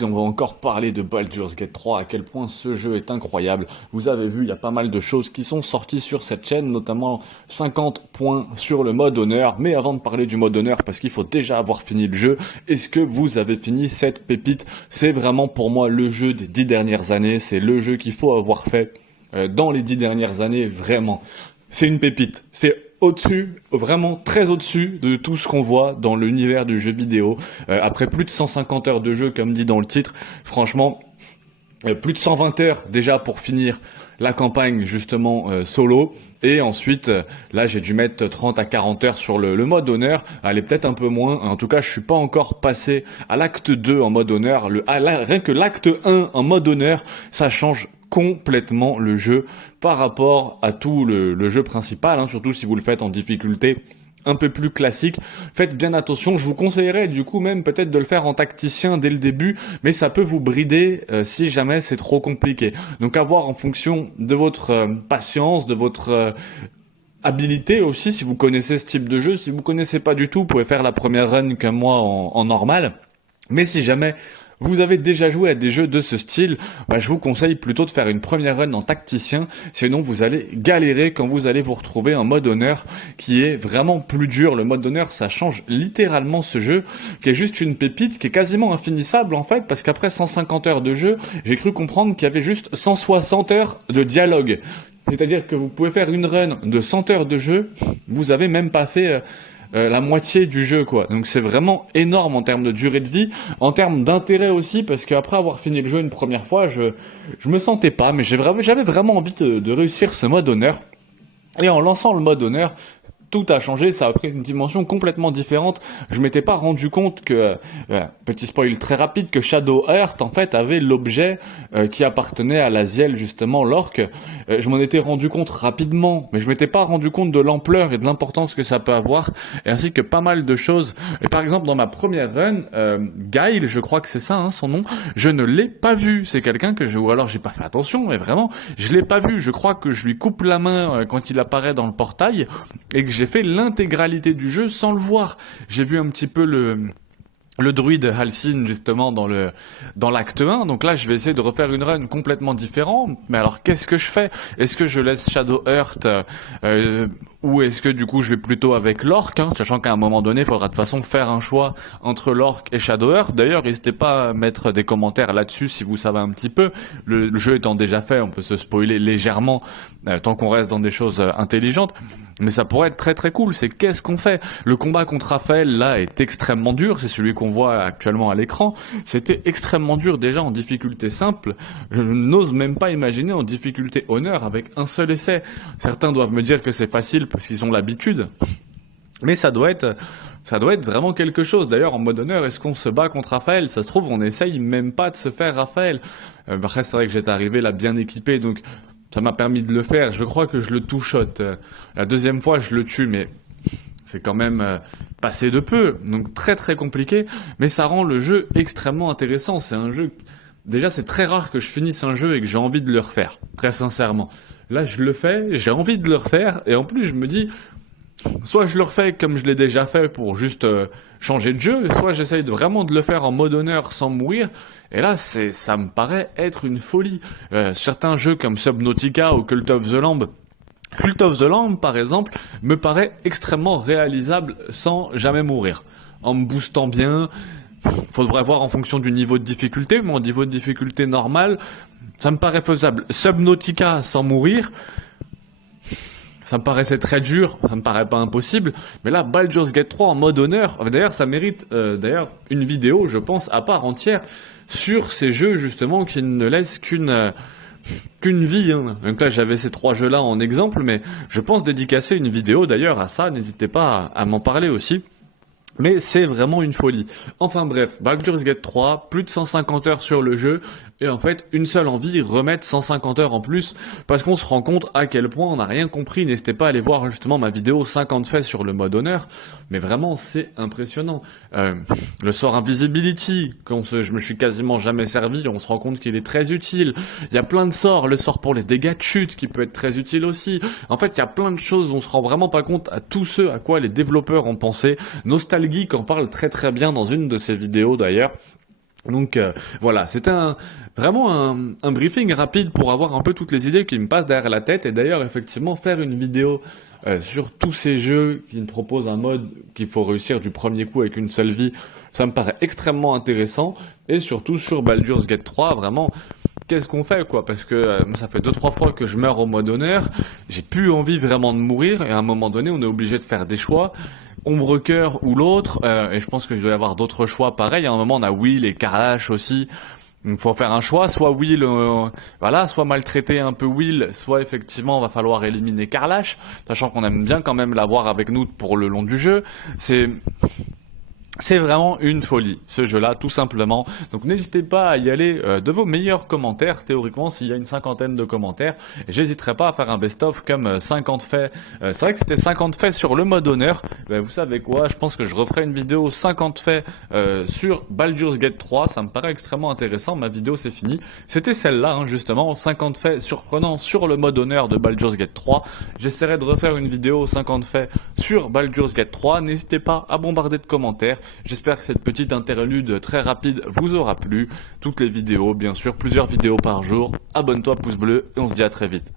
Et on va encore parler de Baldur's Gate 3, à quel point ce jeu est incroyable. Vous avez vu, il y a pas mal de choses qui sont sorties sur cette chaîne, notamment 50 points sur le mode honneur. Mais avant de parler du mode honneur, parce qu'il faut déjà avoir fini le jeu, est-ce que vous avez fini cette pépite? C'est vraiment pour moi le jeu des 10 dernières années, c'est le jeu qu'il faut avoir fait dans les 10 dernières années, vraiment. C'est une pépite, c'est au-dessus, vraiment très au-dessus de tout ce qu'on voit dans l'univers du jeu vidéo. Après plus de 150 heures de jeu, comme dit dans le titre, franchement, plus de 120 heures déjà pour finir la campagne justement solo. Et ensuite, là j'ai dû mettre 30 à 40 heures sur le mode honneur. Allez, peut-être un peu moins. En tout cas, je suis pas encore passé à l'acte 2 en mode honneur. Rien que l'acte 1 en mode honneur, ça change complètement le jeu par rapport à tout le jeu principal, hein, surtout si vous le faites en difficulté un peu plus classique. Faites bien attention, je vous conseillerais du coup même peut-être de le faire en tacticien dès le début, mais ça peut vous brider si jamais c'est trop compliqué. Donc à voir en fonction de votre patience, de votre habilité aussi, si vous connaissez ce type de jeu. Si vous connaissez pas du tout, vous pouvez faire la première run comme moi en normal. Mais si jamais vous avez déjà joué à des jeux de ce style, je vous conseille plutôt de faire une première run en tacticien, sinon vous allez galérer quand vous allez vous retrouver en mode honneur, qui est vraiment plus dur. Le mode honneur, ça change littéralement ce jeu, qui est juste une pépite, qui est quasiment infinissable en fait, parce qu'après 150 heures de jeu, j'ai cru comprendre qu'il y avait juste 160 heures de dialogue. C'est-à-dire que vous pouvez faire une run de 100 heures de jeu, vous avez même pas fait la moitié du jeu, quoi. Donc c'est vraiment énorme en termes de durée de vie, en termes d'intérêt aussi, parce qu'après avoir fini le jeu une première fois, je me sentais pas, mais j'avais vraiment envie de réussir ce mode honneur. Et en lançant le mode honneur, tout a changé, ça a pris une dimension complètement différente. Je m'étais pas rendu compte que, petit spoil très rapide, que Shadow Heart en fait avait l'objet qui appartenait à l'Aziel justement, l'orque. Je m'en étais rendu compte rapidement, mais je m'étais pas rendu compte de l'ampleur et de l'importance que ça peut avoir, et ainsi que pas mal de choses. Et par exemple dans ma première run, Guile, je crois que c'est ça hein, son nom, je ne l'ai pas vu. C'est quelqu'un ou alors j'ai pas fait attention, mais vraiment, je l'ai pas vu. Je crois que je lui coupe la main quand il apparaît dans le portail, et que j'ai fait l'intégralité du jeu sans le voir. J'ai vu un petit peu le druide Halcyon justement dans l'acte 1, donc là je vais essayer de refaire une run complètement différente, mais alors qu'est-ce que je fais? Est-ce que je laisse Shadow Heart ou est-ce que du coup je vais plutôt avec l'orc, hein, sachant qu'à un moment donné il faudra de toute façon faire un choix entre l'orc et Shadow Heart. D'ailleurs n'hésitez pas à mettre des commentaires là-dessus si vous savez un petit peu, le jeu étant déjà fait on peut se spoiler légèrement tant qu'on reste dans des choses intelligentes. Mais ça pourrait être très très cool, c'est qu'est-ce qu'on fait? Le combat contre Raphaël là est extrêmement dur, c'est celui qu'on voit actuellement à l'écran. C'était extrêmement dur déjà en difficulté simple, je n'ose même pas imaginer en difficulté honneur avec un seul essai. Certains doivent me dire que c'est facile parce qu'ils ont l'habitude, mais ça doit être vraiment quelque chose. D'ailleurs, en mode honneur, est-ce qu'on se bat contre Raphaël? Ça se trouve, on essaye même pas de se faire Raphaël. Après, c'est vrai que j'étais arrivé là bien équipé, donc ça m'a permis de le faire. Je crois que je le two-shot. La deuxième fois, je le tue, mais c'est quand même passé de peu. Donc très très compliqué, mais ça rend le jeu extrêmement intéressant. C'est un jeu... Déjà, c'est très rare que je finisse un jeu et que j'ai envie de le refaire, très sincèrement. Là, je le fais, j'ai envie de le refaire, et en plus, je me dis, soit je le refais comme je l'ai déjà fait pour juste changer de jeu, soit j'essaye vraiment de le faire en mode honneur sans mourir. Et là, ça me paraît être une folie. Certains jeux comme Subnautica ou Cult of the Lamb, par exemple, me paraît extrêmement réalisable sans jamais mourir. En me boostant bien, faudrait voir en fonction du niveau de difficulté, mais au niveau de difficulté normal, ça me paraît faisable. Subnautica sans mourir, ça me paraissait très dur, ça me paraît pas impossible, mais là, Baldur's Gate 3 en mode honneur, d'ailleurs, ça mérite d'ailleurs une vidéo, je pense, à part entière, sur ces jeux, justement, qui ne laissent qu'une vie, hein. Donc là, j'avais ces 3 jeux-là en exemple, mais je pense dédicacer une vidéo, d'ailleurs, à ça, n'hésitez pas à m'en parler aussi. Mais c'est vraiment une folie. Enfin bref, Baldur's Gate 3, plus de 150 heures sur le jeu, et en fait, une seule envie, remettre 150 heures en plus, parce qu'on se rend compte à quel point on n'a rien compris. N'hésitez pas à aller voir justement ma vidéo 50 faits sur le mode honneur, mais vraiment c'est impressionnant. Le sort Invisibility, je me suis quasiment jamais servi, on se rend compte qu'il est très utile. Il y a plein de sorts, le sort pour les dégâts de chute qui peut être très utile aussi. En fait, il y a plein de choses, on se rend vraiment pas compte à tout ce à quoi les développeurs ont pensé. Nostalgique en parle très très bien dans une de ses vidéos d'ailleurs. Donc voilà, c'était vraiment un briefing rapide pour avoir un peu toutes les idées qui me passent derrière la tête. Et d'ailleurs, effectivement, faire une vidéo sur tous ces jeux qui me proposent un mode qu'il faut réussir du premier coup avec une seule vie, ça me paraît extrêmement intéressant. Et surtout sur Baldur's Gate 3, vraiment, qu'est-ce qu'on fait quoi? Parce que ça fait 2-3 fois que je meurs au mode honneur, j'ai plus envie vraiment de mourir, et à un moment donné, on est obligé de faire des choix. Ombre Cœur ou l'autre, et je pense que je dois y avoir d'autres choix pareil. À un moment, on a Will et Kalash aussi. Il faut faire un choix, soit Will, voilà, soit maltraiter un peu Will, soit effectivement va falloir éliminer Kalash, sachant qu'on aime bien quand même l'avoir avec nous pour le long du jeu. C'est vraiment une folie, ce jeu-là, tout simplement. Donc n'hésitez pas à y aller de vos meilleurs commentaires. Théoriquement, s'il y a une cinquantaine de commentaires, j'hésiterai pas à faire un best-of comme 50 faits. C'est vrai que c'était 50 faits sur le mode honneur. Ben, vous savez quoi, je pense que je referai une vidéo 50 faits sur Baldur's Gate 3. Ça me paraît extrêmement intéressant. Ma vidéo, c'est fini. C'était celle-là, hein, justement, 50 faits surprenants sur le mode honneur de Baldur's Gate 3. J'essaierai de refaire une vidéo 50 faits sur Baldur's Gate 3. N'hésitez pas à bombarder de commentaires. J'espère que cette petite interlude très rapide vous aura plu. Toutes les vidéos, bien sûr, plusieurs vidéos par jour. Abonne-toi, pouce bleu, et on se dit à très vite.